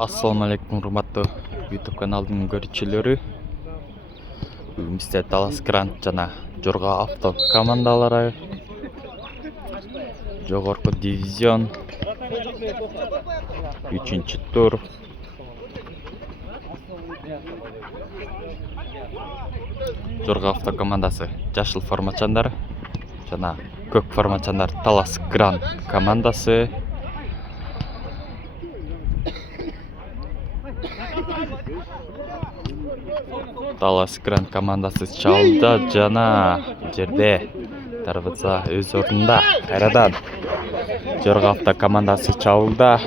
Ассалаумалейкум, урматтуу YouTube каналдын көрүүчүлөрү. Бүгүн бизде Dallas Grant жана Жорга авто командалары жогорку дивизион 3-тур Жорга авто командасы жашыл формачандар жана көк формачандар Dallas Grant командасы. Dallas Grant командасы чалда жана жерде дарбаза өз ордунда. Кайрадан Жорга авто командасы чабылда.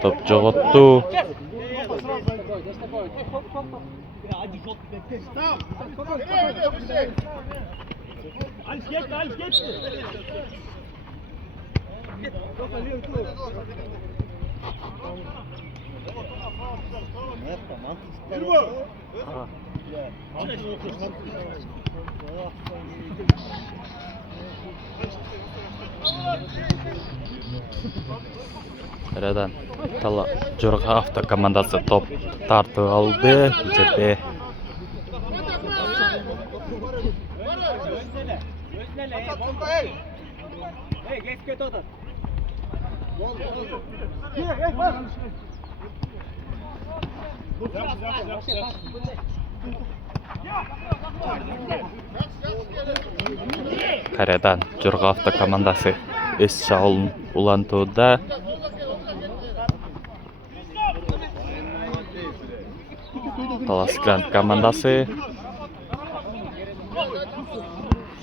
Топ жоготту. Кайрадан Жорга авто командасы топ тартып алды. Жерде Кайрадан Жорга авто командасы өз чабуулун улантууда. Dallas Grant командасы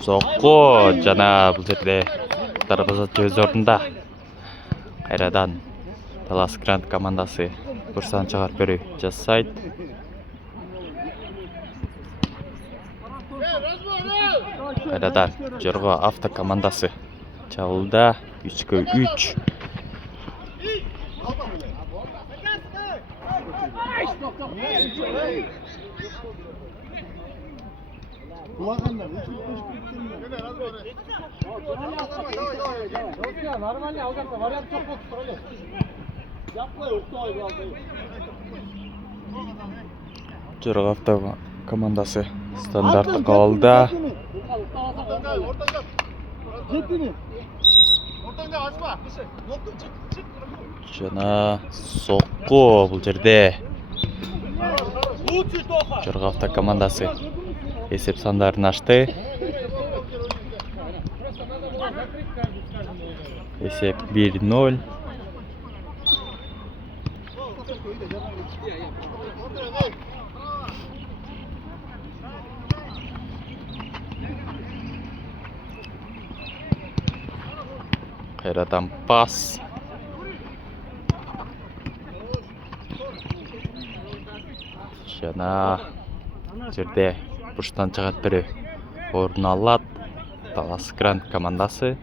сокко жана бул жерде дарбаза өз ордунда. Кайрадан Dallas Grant командасы бурсан чыгарып берүү жасайт. Кайрадан Жорга авто командасы чабылда. 3-3. Жорга авто командасы стандарттык алда. Жана сокко бул жерде Жорга авто командасы эсеп сандарын ачты. Эсеп 1-0. Кайрадан пас. Жана жерде бурчтан чыгарып берүү орун алат. Dallas Grant командасы.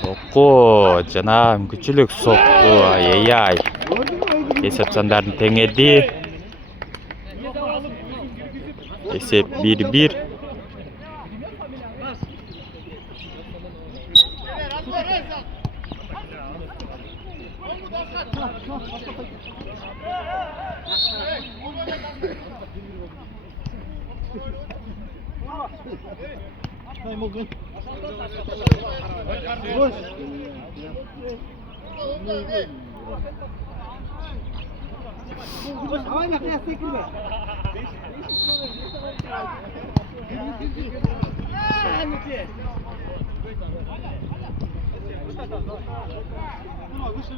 Сокко жана мүмкүнчүлүк сокко. Ай-ай. Эсеп сандарын теңеди. Эсеп 1-1.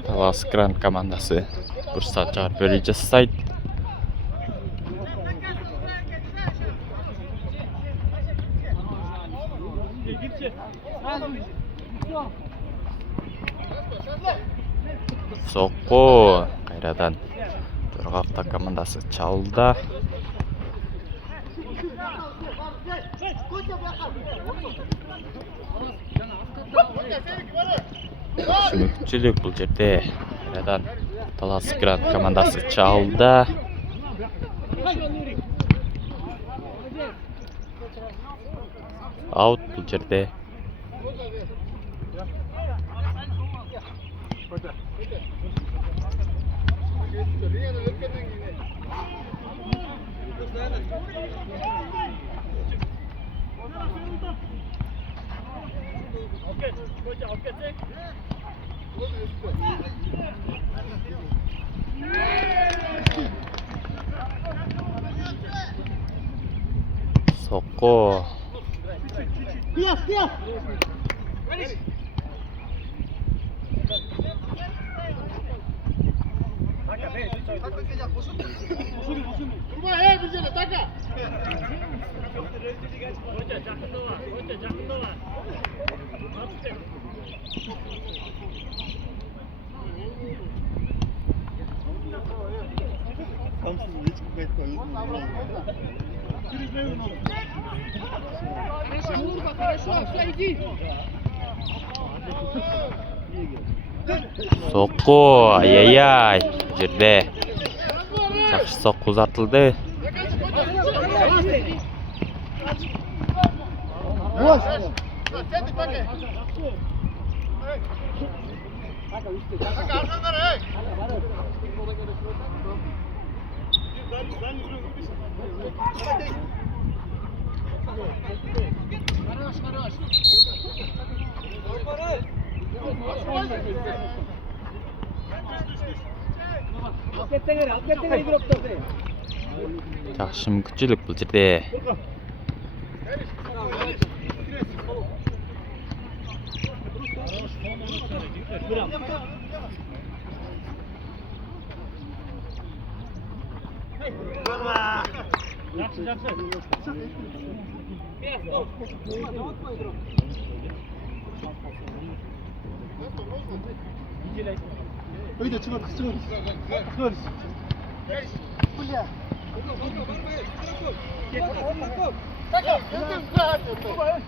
Талас Грант командасы фурсат чыгарып бере жасайт. Сокко кайрадан Жоргоктак командасы чалды. Мүмкүнчүлүк бул жерде. Кайрадан Талас Грант командасы чалды. Аут бул жерде. Сокко. Сокко, ай-яй-яй, бул жерде жакшы сокку узатылды. Жакшы мүмкүнчүлүк бул жерде. Öyle çıkar. Давай.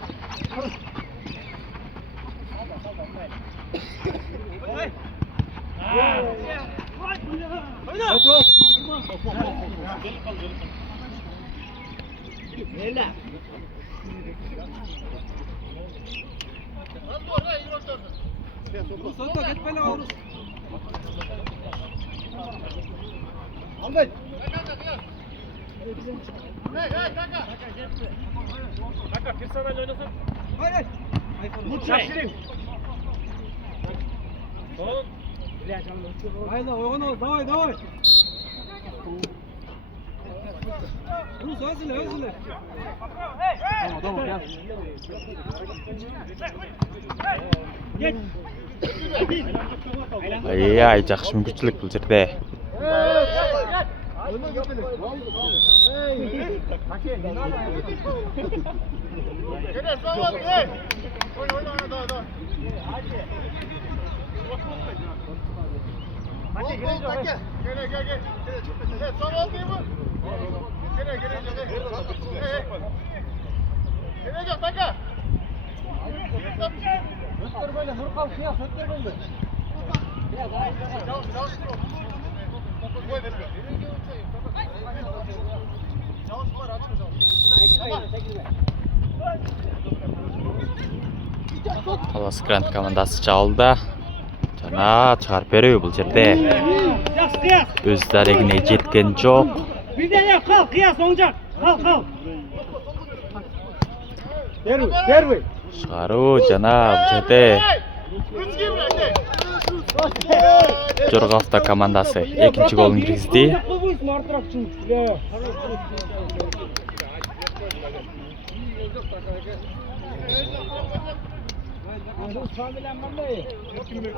Ай-яй, жакшы мүмкүнчүлүк бул жерде. Талас Грант командасы чалды. Жана чыгарып берүү бул жерде. Өз дарегине жеткен жок. Birden yap, kalk, kıyas, oncak. Kalk. Первый. Шығару жанап жете. Жорғавта командасы екінші голын кіргізді.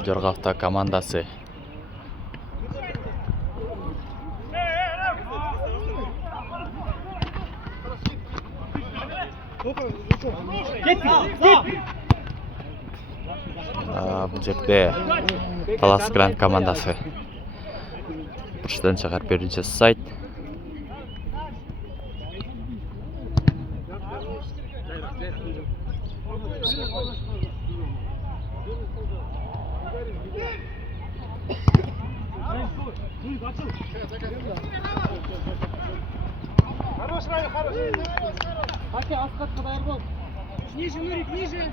Жорғавта командасы бұл жерде Талас Гранд командасы бұрыштан шығарып беру жасайды. Ниже, Нурик, ниже.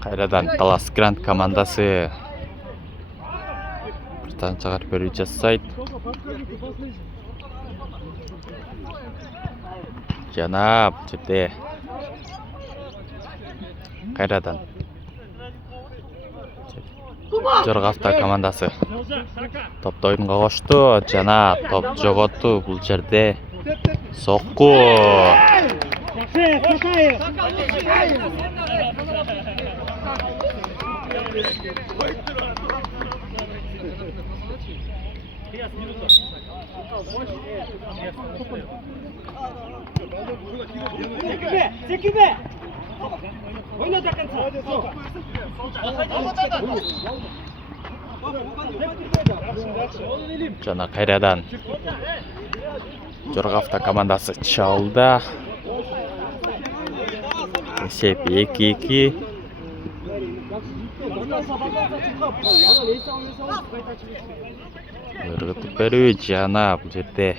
Қайрадан Талас Гранд командасы бұрыштан шығарып беру жасайды. Жанап жерде қайрадан Жорғавта командасы топты ойынға қошты. Жана топ жоғотты. Бұл жерде соққу. Секибе. Ойна до конца. Жана қайрадан Жорғавта командасы чалды. Есеп 2-2. Өргітіп беру жана бұл жерде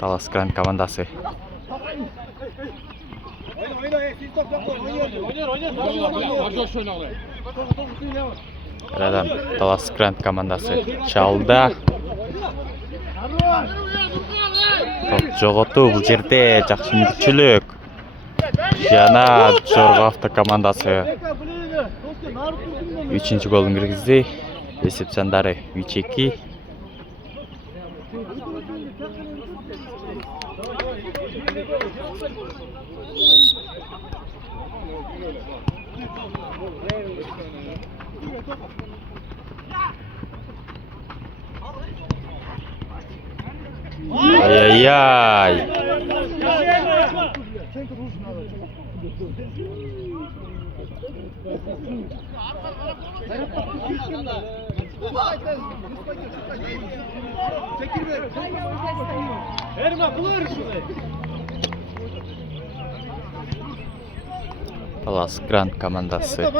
Талас Гранд командасы. Қайрадан Талас Гранд командасы чалды. Топ жоғоту. Бұл жерде жақсы мүмкіншілік. Жана Жорғавта командасы 3-ші голын кіргізді. Есеп сандары 3-2. Ай-яй-яй. Талас Гранд командасы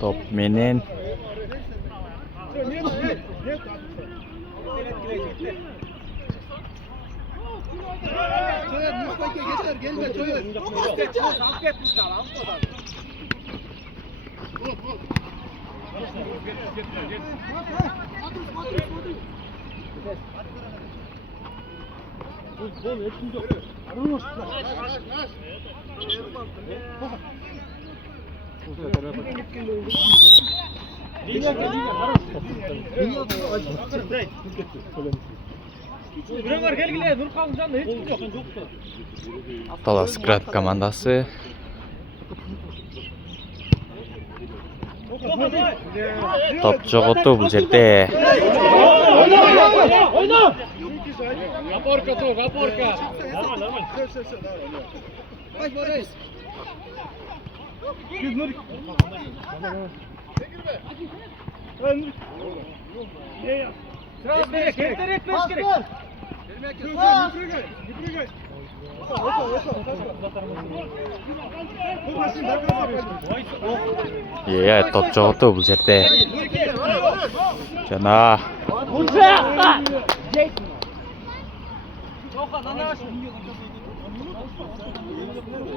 топ менен Талас Гранд командасы топ жоғоту. Бұл жерде Опорка, Туг, опорка. Сразу вперед, вперед. Не прыгай. 예, топ жоғоту. Бұл жерде жана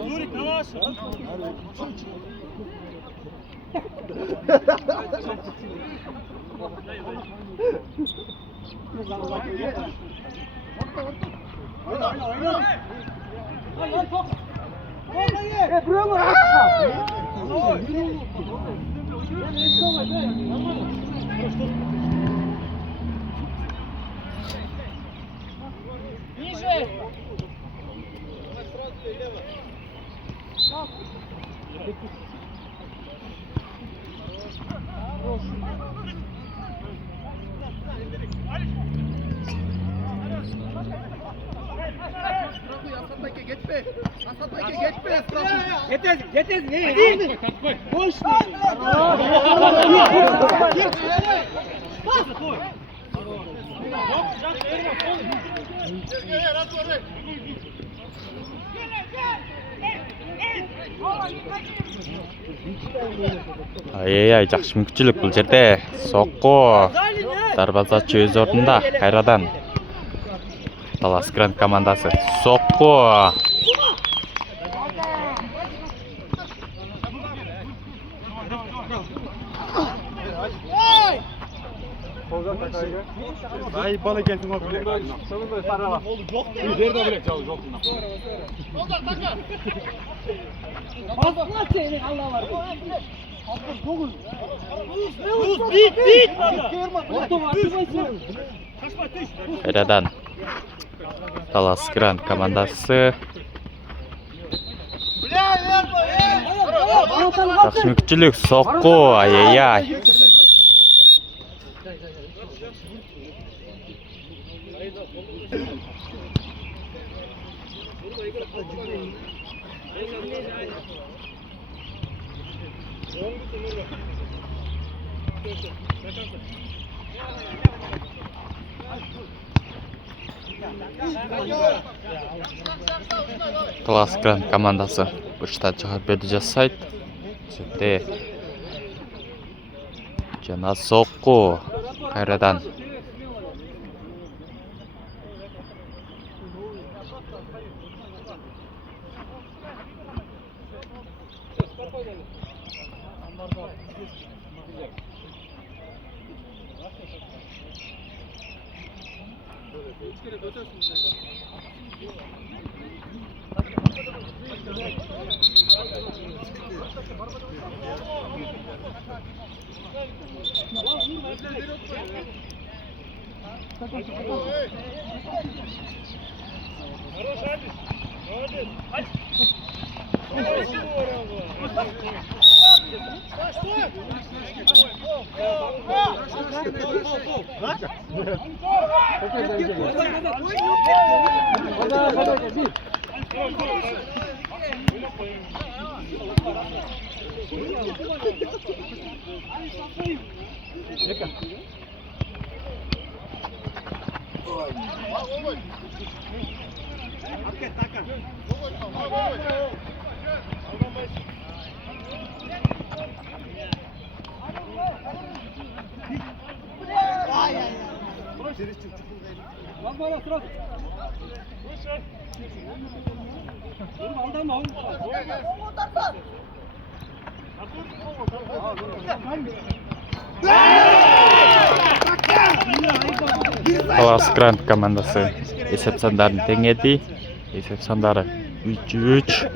Нурик, на наш. Ай жакшы мүмкүнчүлүк бул жерде. Сокку дарбазачы өз ордунда кайрадан. Талас Гранд командасы. Сокку. Ay bana gelsin o bile. Nerede bile çalış yok. Kayradan Талас Гранд командасы. Жакшы мүмкүнчүлүк. Сокку. Ай. Талас Гранд командасы бұрыштан чыгып берди жасайт. Жерде жана сокку кайрадан. Талас Гранд командасы есеп сандарын теңеді. Есеп сандары 3-3.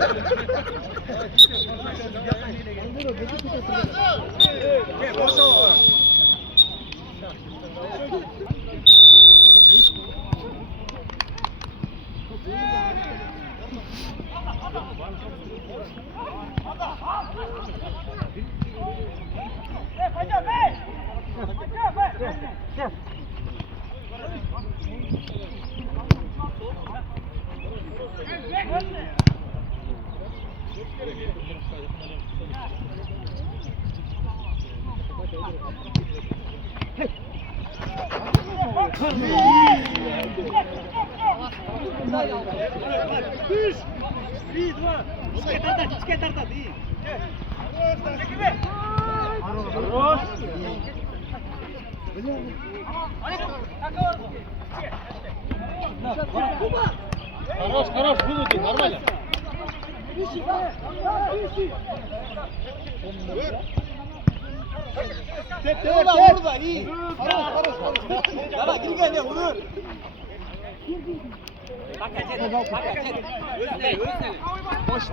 Хорош, вынути, нормально. Orada iyi. Dara girgen ya vurur. Boş.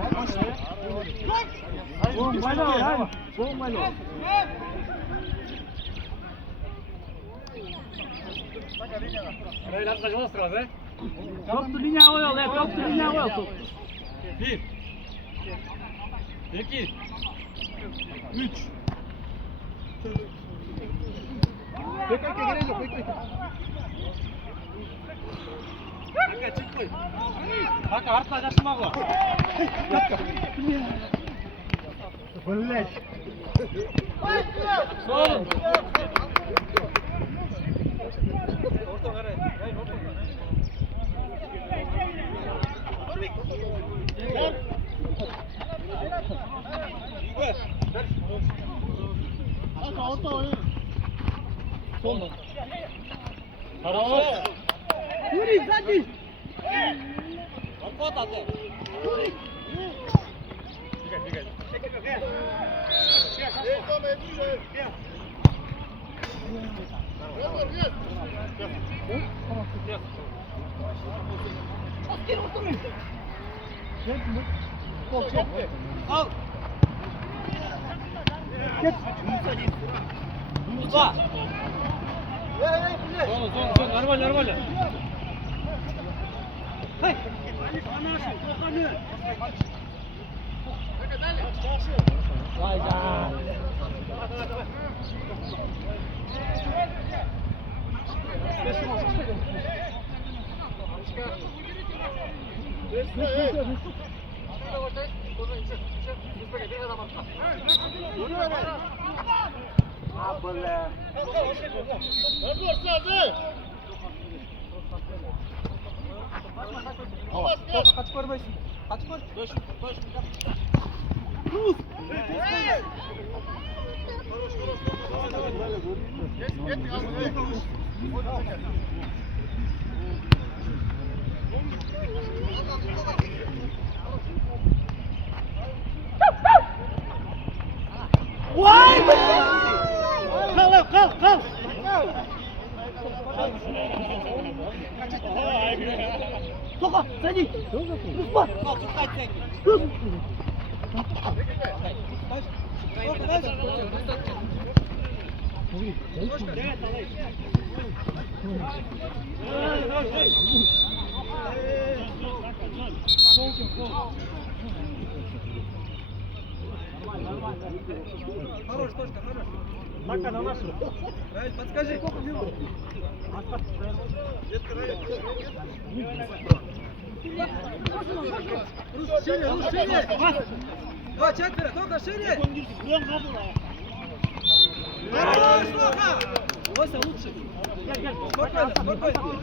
Biraz kaçmaz sırası. Toplu linye oyal ya, toplu linye oyal. 1 2 3 Bekle gerek yok bekle. Bak artla kaçma bu. Sol. Bravo. Yürü hadi. Al. Git. Uza. Son, normal. Hey. Vay be. Kaç görmesin. Kaç gör. Koş. Vay be. Kal. Toka seni. Rusma. Rus. Хорош, точка, хорош. Мака на нашу. Подскажи. Шире. О, четверо, только шире. Хорош, Лоха. Лося лучше. Спокойно.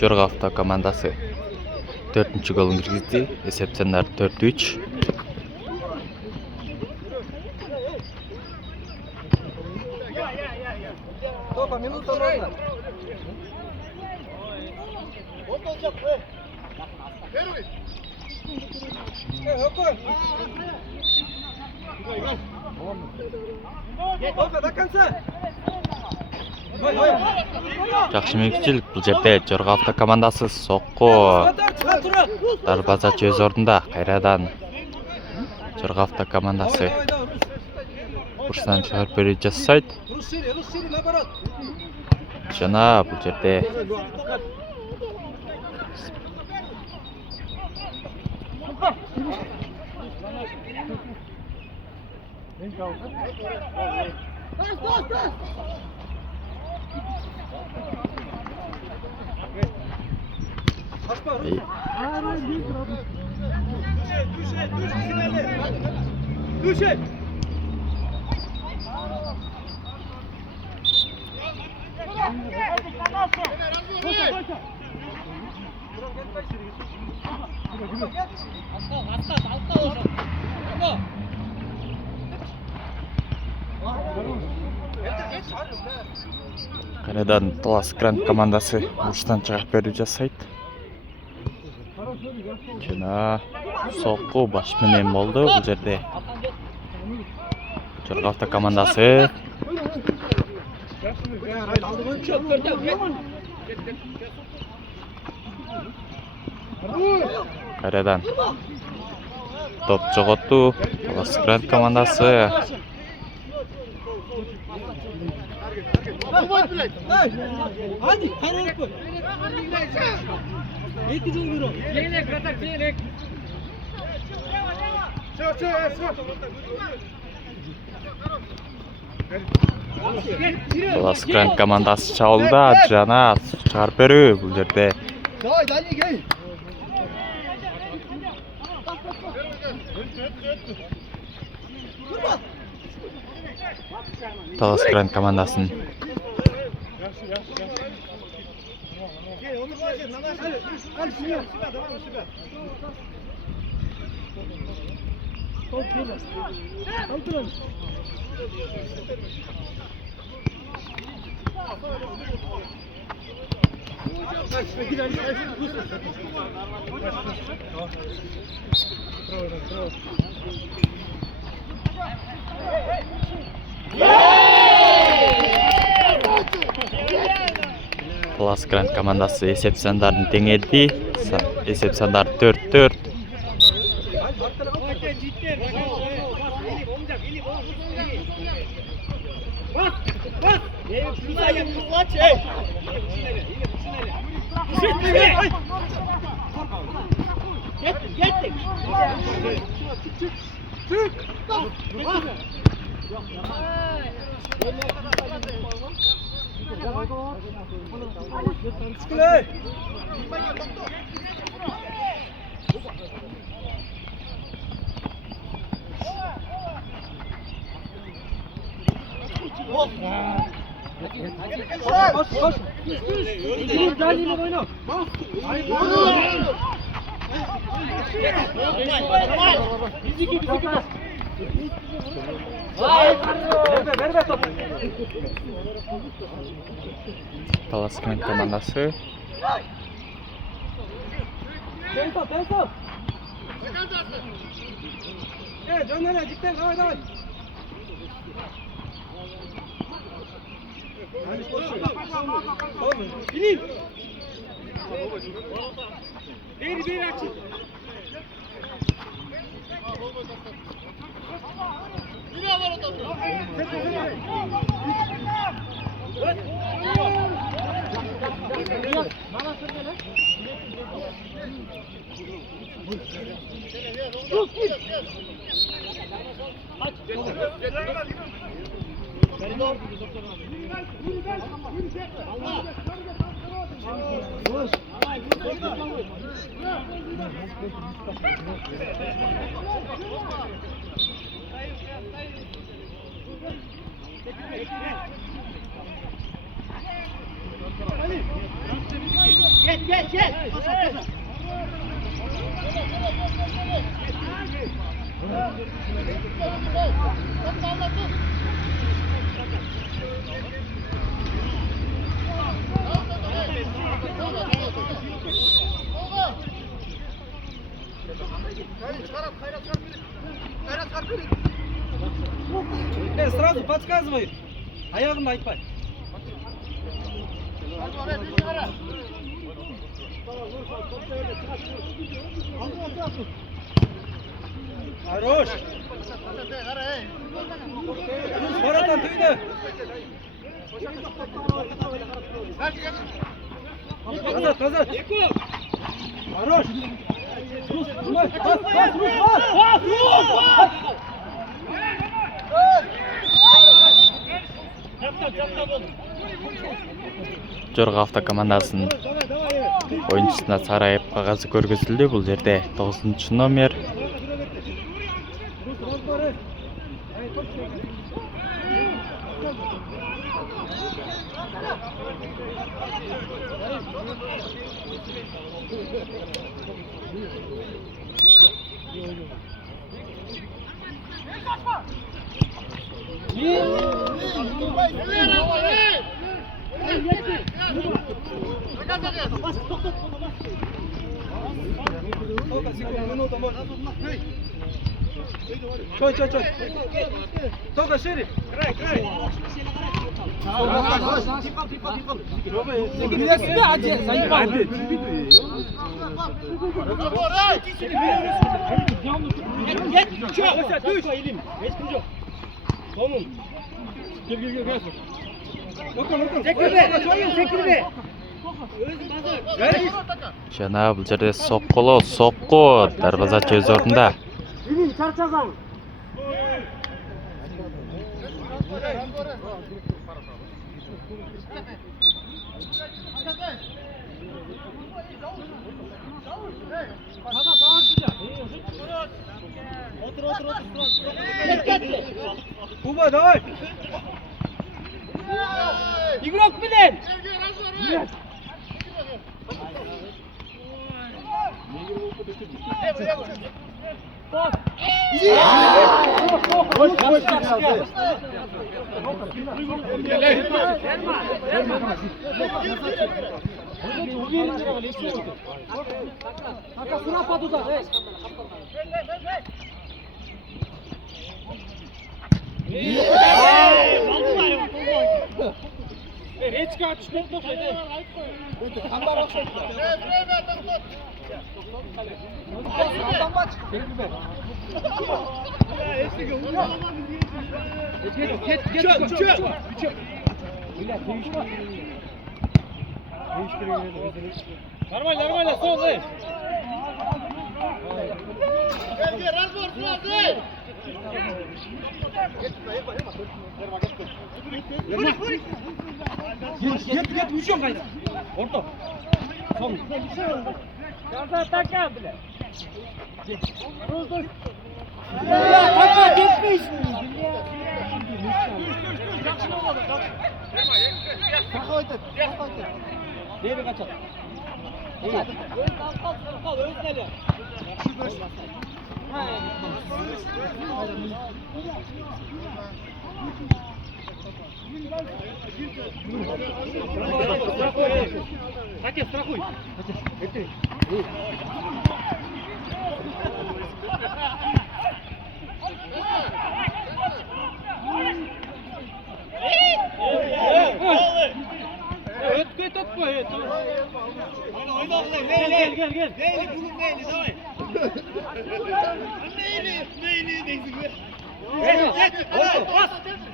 Жорға авто командасы 4-ші голын кіргізді. Есеп санары 4-3. Тока, минута нужна. Тока, до конца. Жақсы мекіншілік бұл жерде Жорға авто командасы соққы. Дарбазачы өз орнында қайрадан Жорға авто командасы бұрыштан шығарып бере жасайды. Жана бұл жерде Düşe. Кайрадан Талас Грант командасы бурчтан чыгарып берүү жасайт. Жана сокку баш менен болду бул жерде. Жоргавта командасы кайрадан топ жоготту Талас Грант командасы. Hadi karar koy. Eti jolguru. Кейлек, братан, кейлек. Талас Грант командасы чабууда жана чыгарып берүү бул жерде. Давай, дальний гей. Талас Грант командасын Талас Грант командасы эсеп сандарын теңелди. Эсеп сандары 4-4. Daliyle oyna. Biziki. Ver topu. Талас Грант командасы Tempo. Canlara cidden давай. Bilin. Bir açın. Gel. Сразу подсказывай. Аягын айтпай. Хорош. Воротан түйді. Назад. Хорош. Жоргавта командасынын оюнчусуна сарайып кагазы көргөзүлдү. Бул жерде 9-номер Çay. Toka şeri. Жана бул жерде сокку дарбазачы өз ордунда. Kuba давай. Игрок билен. Нормально, сон, Get uçuyorum kaydı. Orta. Son. Gaza taka bile. Taka gitmiş. Taka oytun. Neyini kaçar? Таке, страхуй. Ötkü. Gel. Neyli bulun neyli, давай. Neyli değilsin. Geç, bas.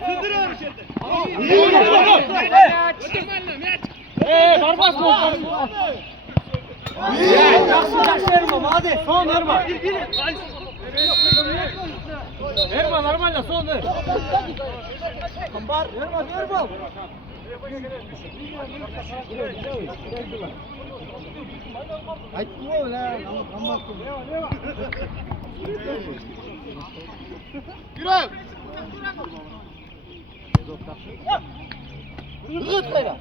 Sındırıyor içeride. Barbaş mı? Жақсы Ерман, молодец. Сон Ерман. Ерман, нормально, сон. Бар. Ерман. Aytdim ғой, ла, қамбаттым. Жүрек. Үгіт қайда?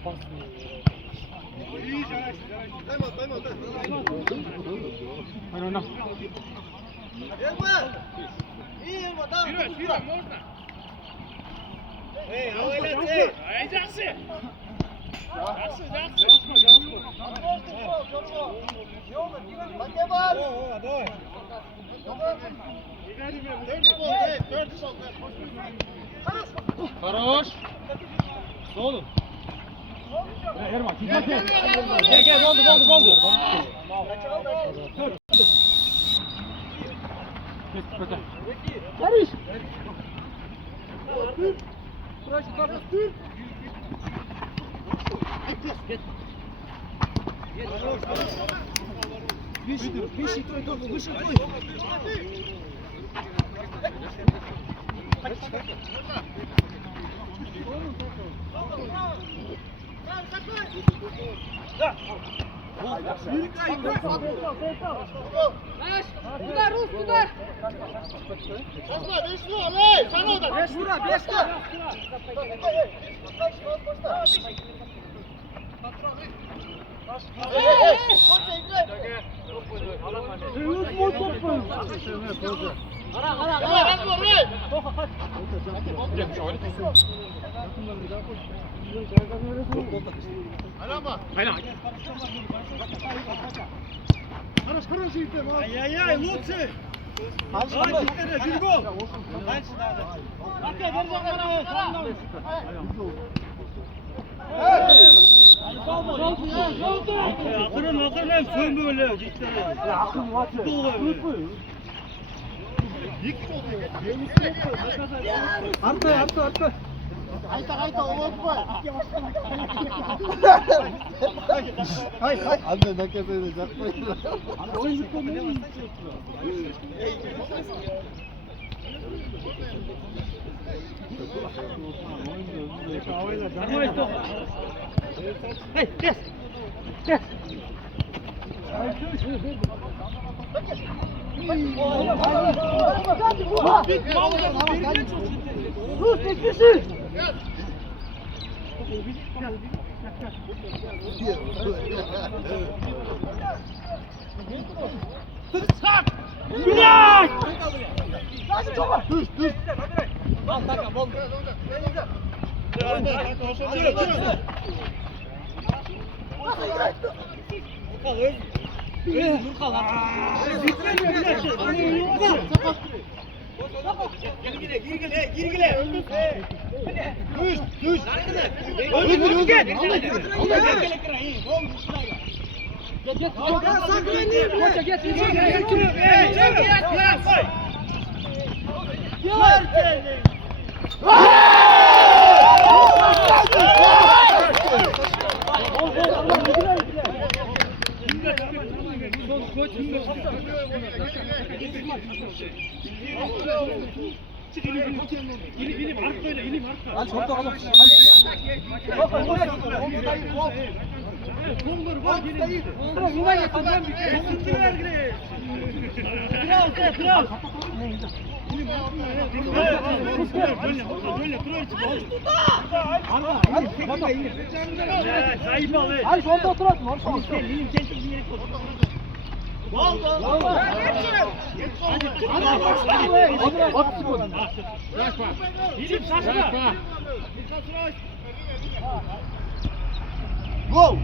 Айна. Ерман. Ерман, да. Жүрек, можно. Ей, ойлат. Ай, жақсы. Давай. Хорош. Солу. Ерман, Gel, oldu. Barış. Туда! Ай-яй-яй, лучше! Бегом! Akırın hem sönme öyle cidden. Akın var. Arka. Anne ne kadar edecek? Hey, yes. Yes. Hayır, orada oturasın. Gol!